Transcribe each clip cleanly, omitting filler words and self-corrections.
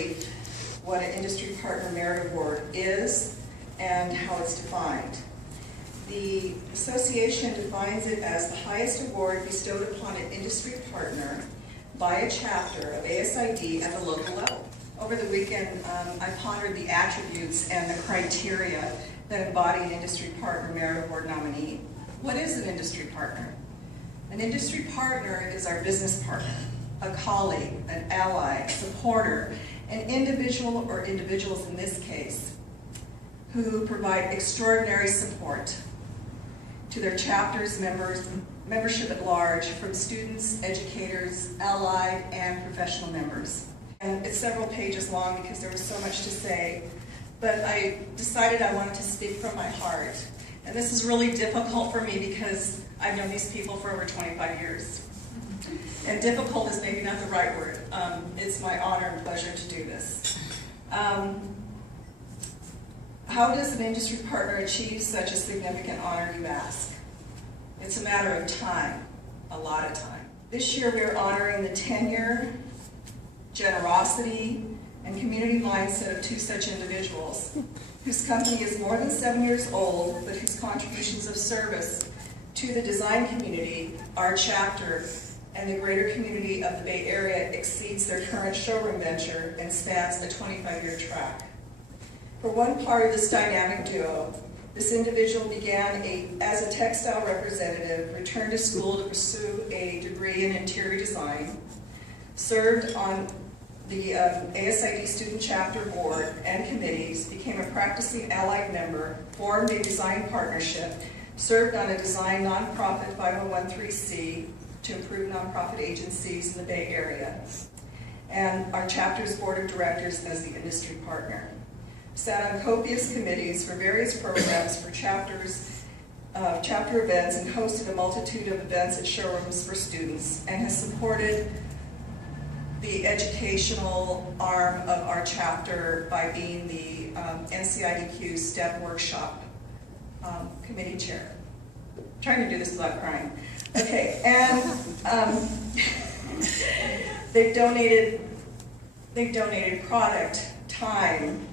brief what an Industry Partner Merit Award is and how it's defined. The association defines it as the highest award bestowed upon an industry partner by a chapter of ASID at the local level. Over the weekend, I pondered the attributes and the criteria that embody an Industry Partner Merit Award nominee. What is an industry partner? An industry partner is our business partner, a colleague, an ally, a supporter, an individual or individuals in this case, who provide extraordinary support to their chapters, membership at large, from students, educators, allied, and professional members. And it's several pages long because there was so much to say, but I decided I wanted to speak from my heart. And this is really difficult for me because I've known these people for over 25 years. And difficult is maybe not the right word. It's my honor and pleasure to do this. How does an industry partner achieve such a significant honor, you ask? It's a matter of time, a lot of time. This year we are honoring the tenure, generosity, and community mindset of two such individuals, whose company is more than 7 years old, but whose contributions of service to the design community, our chapter, and the greater community of the Bay Area exceeds their current showroom venture and spans a 25-year track. For one part of this dynamic duo, this individual began as a textile representative, returned to school to pursue a degree in interior design, served on the ASID student chapter board and committees, became a practicing allied member, formed a design partnership, served on a design nonprofit 501(c) to improve nonprofit agencies in the Bay Area, and our chapter's board of directors as the industry partner. Sat on copious committees for various programs for chapters, chapter events, and hosted a multitude of events at showrooms for students, and has supported the educational arm of our chapter by being the NCIDQ STEP workshop committee chair. I'm trying to do this without crying. Okay, and they've donated product, time.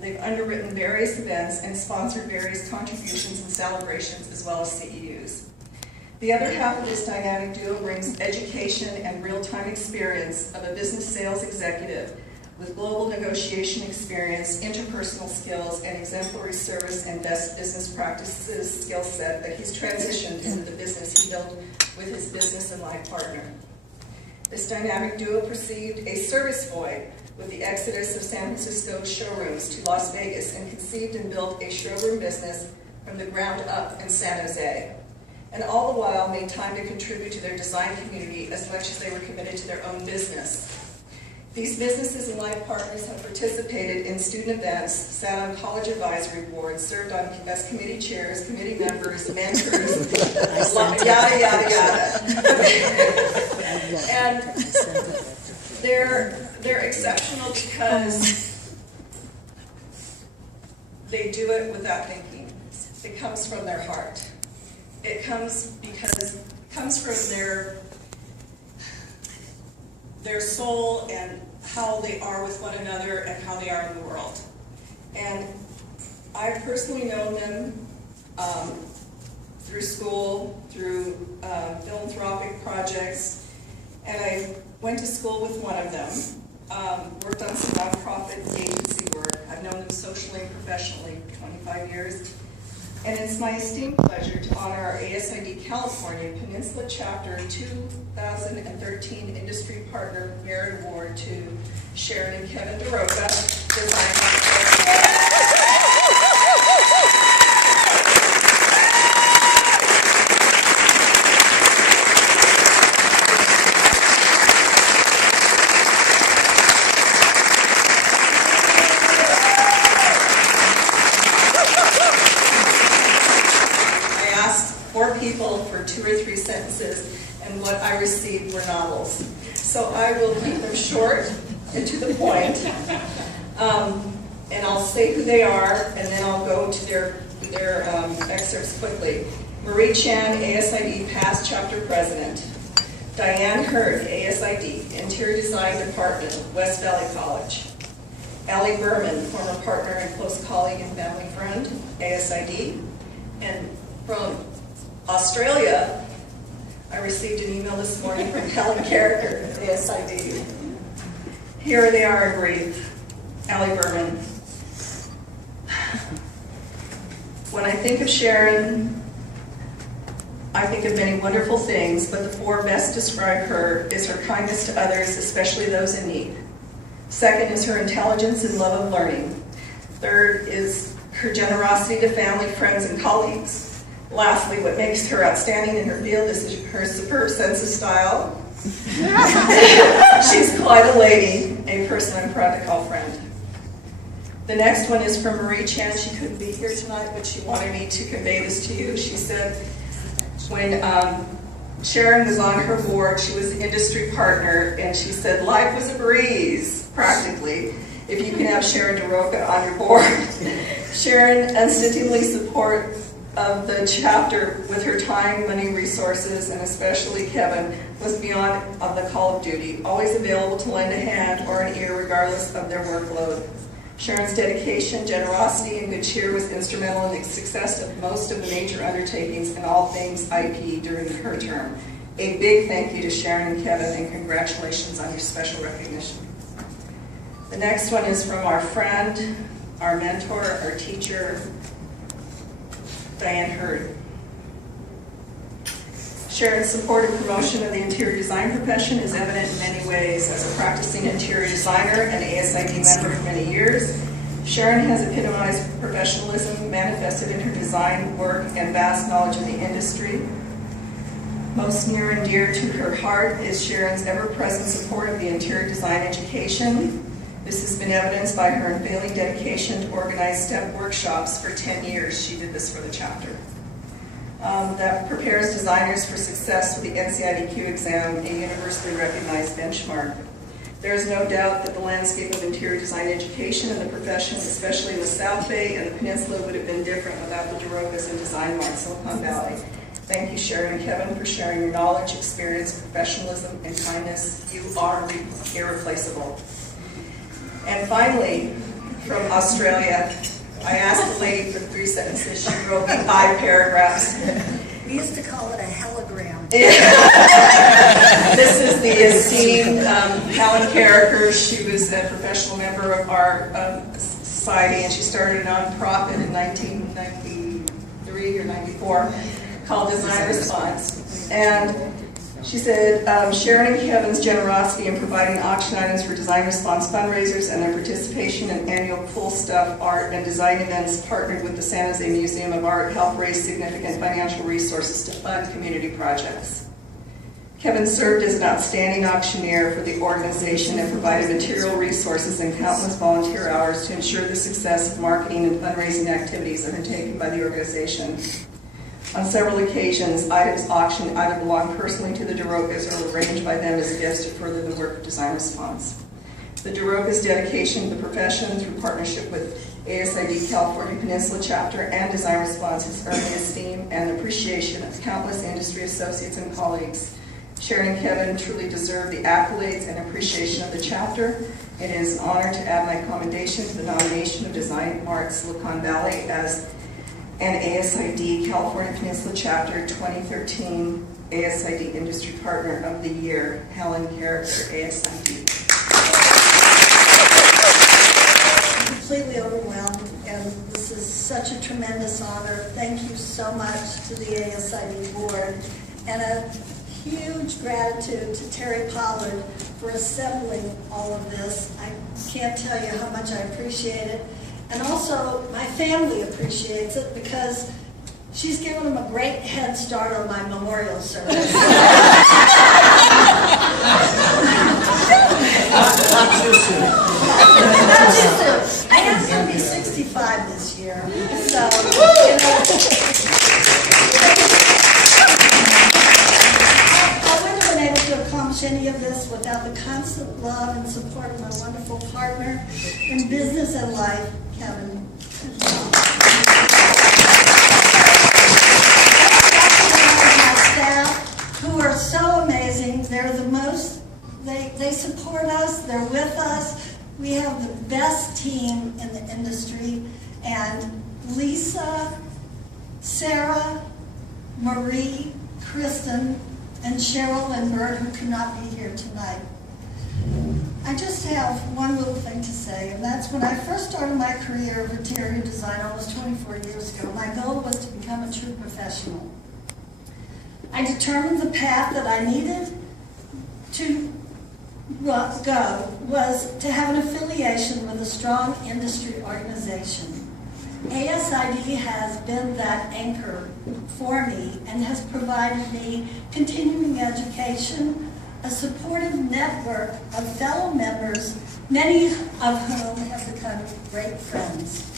They've underwritten various events and sponsored various contributions and celebrations, as well as CEUs. The other half of this dynamic duo brings education and real-time experience of a business sales executive with global negotiation experience, interpersonal skills, and exemplary service and best business practices skill set that he's transitioned into the business he built with his business and life partner. This dynamic duo perceived a service void with the exodus of San Francisco's showrooms to Las Vegas and conceived and built a showroom business from the ground up in San Jose. And all the while made time to contribute to their design community as much as they were committed to their own business. These businesses and life partners have participated in student events, sat on college advisory boards, served on as committee chairs, committee members, mentors, yada, yada, yada. And they're exceptional because they do it without thinking. It comes from their heart. It comes from their soul and how they are with one another and how they are in the world. And I've personally known them through school, through philanthropic projects, and I went to school with one of them, worked on some nonprofit agency work. I've known them socially and professionally for 25 years. And it's my esteemed pleasure to honor our ASID California Peninsula Chapter 2013 Industry Partner Merit Award to Sharon and Kevin Daroca, people for 2 or 3 sentences, and what I received were novels. So I will keep them short and to the point, and I'll say who they are, and then I'll go to their excerpts quickly. Marie Chan, ASID past chapter president. Diane Hurd, ASID, Interior Design Department, West Valley College. Allie Berman, former partner and close colleague and family friend, ASID. And from Australia, I received an email this morning from Helen Carricker, ASID. Here they are in brief. Allie Berman. When I think of Sharon, I think of many wonderful things, but the four best describe her is her kindness to others, especially those in need. Second is her intelligence and love of learning. Third is her generosity to family, friends, and colleagues. Lastly, what makes her outstanding in her field is her superb sense of style. She's quite a lady, a person I'm proud to call friend. The next one is from Marie Chan. She couldn't be here tonight, but she wanted me to convey this to you. She said, when Sharon was on her board, she was an industry partner, and she said, life was a breeze, practically, if you can have Sharon Daroca on your board. Sharon unstintingly support of the chapter with her time, money, resources, and especially Kevin, was beyond of the call of duty, always available to lend a hand or an ear regardless of their workload. Sharon's dedication, generosity, and good cheer was instrumental in the success of most of the major undertakings and all things IP during her term. A big thank you to Sharon and Kevin, and congratulations on your special recognition. The next one is from our friend, our mentor, our teacher, Diane Hurd. Sharon's support and promotion of the interior design profession is evident in many ways. As a practicing interior designer and ASID member for many years, Sharon has epitomized professionalism manifested in her design work and vast knowledge of the industry. Most near and dear to her heart is Sharon's ever-present support of the interior design education. This has been evidenced by her unfailing dedication to organize STEP workshops for 10 years. She did this for the chapter. That prepares designers for success with the NCIDQ exam, a universally recognized benchmark. There is no doubt that the landscape of interior design education and the profession, especially in the South Bay and the Peninsula, would have been different without the Darocas and Design Mart Silicon Valley. Thank you, Sharon and Kevin, for sharing your knowledge, experience, professionalism, and kindness. You are irreplaceable. And finally, from Australia, I asked the lady for 3 sentences. She wrote me 5 paragraphs. We used to call it a hologram. This is the esteemed Helen Carricker. She was a professional member of our society, and she started a nonprofit in 1993 or 94 called Design Response. And she said, Sharon and Kevin's generosity in providing auction items for Design Response fundraisers and their participation in annual Cool Stuff art and design events partnered with the San Jose Museum of Art helped raise significant financial resources to fund community projects. Kevin served as an outstanding auctioneer for the organization and provided material resources and countless volunteer hours to ensure the success of marketing and fundraising activities undertaken by the organization. On several occasions, items auctioned either belonged personally to the Darocas or were arranged by them as gifts to further the work of Design Response. The Darocas' dedication to the profession through partnership with ASID California Peninsula Chapter and Design Response has earned the esteem and appreciation of countless industry associates and colleagues. Sharon and Kevin truly deserve the accolades and appreciation of the chapter. It is an honor to add my commendation to the nomination of Design Mart Silicon Valley as an ASID California Peninsula Chapter 2013 ASID Industry Partner of the Year, Helen Carricker, ASID. I'm completely overwhelmed, and this is such a tremendous honor. Thank you so much to the ASID board, and a huge gratitude to Teri Pollard for assembling all of this. I can't tell you how much I appreciate it. And also, my family appreciates it because she's given them a great head start on my memorial service. Not too soon. I am going to be 65 this year, so, you know. I wouldn't have been able to accomplish any of this without the constant love and support of my wonderful partner in business and life, Kevin. My staff, who are so amazing. They support us, they're with us. We have the best team in the industry, and Lisa, Sarah, Marie, Kristen, and Cheryl and Bert, who could not be here tonight. I just have one little thing to say, and that's when I first started my career of interior design almost 24 years ago, my goal was to become a true professional. I determined the path that I needed to go was to have an affiliation with a strong industry organization. ASID has been that anchor for me and has provided me continuing education, a supportive network of fellow members, many of whom have become great friends.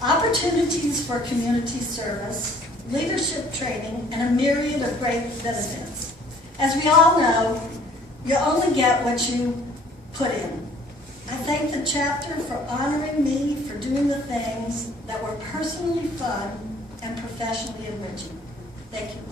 Opportunities for community service, leadership training, and a myriad of great benefits. As we all know, you only get what you put in. I thank the chapter for honoring me for doing the things that were personally fun and professionally enriching. Thank you.